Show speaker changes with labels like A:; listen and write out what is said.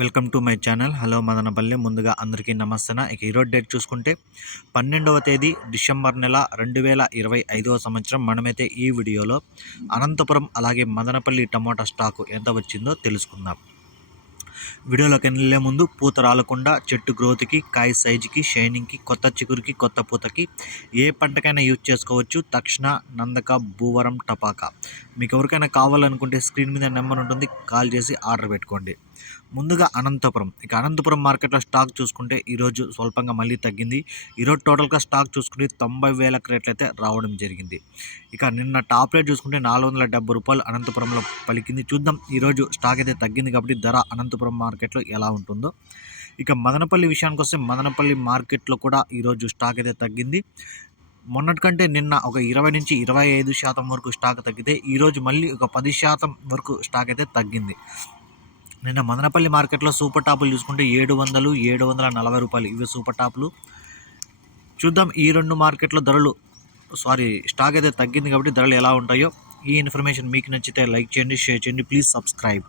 A: Welcome to my channel. Hello Madanapalle ముందుగా అందరికీ నమస్తే ఇక ఈరోజు డేట్ చూసుకుంటే పన్నెండవ తేదీ డిసెంబర్ నెల రెండు వేల ఇరవై ఐదవ సంవత్సరం. మనమైతే ఈ వీడియోలో అనంతపురం అలాగే మదనపల్లి టమోటా స్టాకు ఎంత వచ్చిందో తెలుసుకుందాం. వీడియోలోకి వెళ్ళే ముందు పూత రాలకుండా చెట్టు గ్రోత్కి కాయ సైజుకి షైనింగ్కి కొత్త చిగురికి కొత్త పూతకి ఏ పంటకైనా యూజ్ చేసుకోవచ్చు. తక్షణ నందక భూవరం టపాకా. మీకు ఎవరికైనా కావాలనుకుంటే స్క్రీన్ మీద నెంబర్ ఉంటుంది. కాల్ చేసి ఆర్డర్ పెట్టుకోండి. ముందుగా అనంతపురం. ఇక అనంతపురం మార్కెట్లో స్టాక్ చూసుకుంటే ఈరోజు స్వల్పంగా మళ్ళీ తగ్గింది. ఈరోజు టోటల్గా స్టాక్ చూసుకుంటే తొంభై వేల క్రేట్లు అయితే రావడం జరిగింది. ఇక నిన్న టాప్ రేట్ చూసుకుంటే నాలుగు వందల డెబ్బై రూపాయలు అనంతపురంలో పలికింది. చూద్దాం ఈరోజు స్టాక్ అయితే తగ్గింది కాబట్టి ధర అనంతపురం మార్కెట్లో ఎలా ఉంటుందో. ఇక మదనపల్లి విషయానికి వస్తే మదనపల్లి మార్కెట్లో కూడా ఈరోజు స్టాక్ అయితే తగ్గింది. మొన్నటి కంటే నిన్న ఒక ఇరవై నుంచి ఇరవై ఐదు శాతం వరకు స్టాక్ తగ్గితే ఈరోజు మళ్ళీ ఒక పది శాతం వరకు స్టాక్ అయితే తగ్గింది. నిన్న మదనపల్లి మార్కెట్లో సూపర్ టాపులు చూసుకుంటే ఏడు వందలు ఏడు వందల నలభై రూపాయలు ఇవి సూపర్ టాపులు. చూద్దాం ఈ రెండు మార్కెట్లో ధరలు సారీ స్టాక్ అయితే తగ్గింది కాబట్టి ధరలు ఎలా ఉంటాయో. ఈ ఇన్ఫర్మేషన్ మీకు నచ్చితే లైక్ చేయండి షేర్ చేయండి ప్లీజ్ సబ్స్క్రైబ్.